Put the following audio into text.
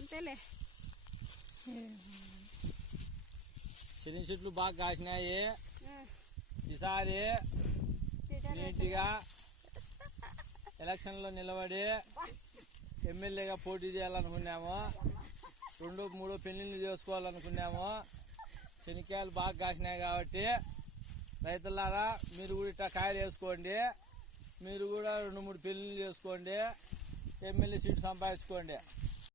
అంతేలే. శని చెట్లు బాగా కాసినాయి. ఈసారి నీట్గా ఎలక్షన్లో నిలబడి ఎమ్మెల్యేగా పోటీ చేయాలనుకున్నాము. 2-3 పెళ్ళిళ్ళు చేసుకోవాలనుకున్నాము. శనికాయలు బాగా కాసినాయి కాబట్టి రైతులారా మీరు కూడా ఇట్లా కాయలు వేసుకోండి. మీరు కూడా 2-3 పెళ్ళిళ్ళు చేసుకోండి. MLA seat సంపాదించుకోండి.